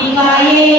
e vai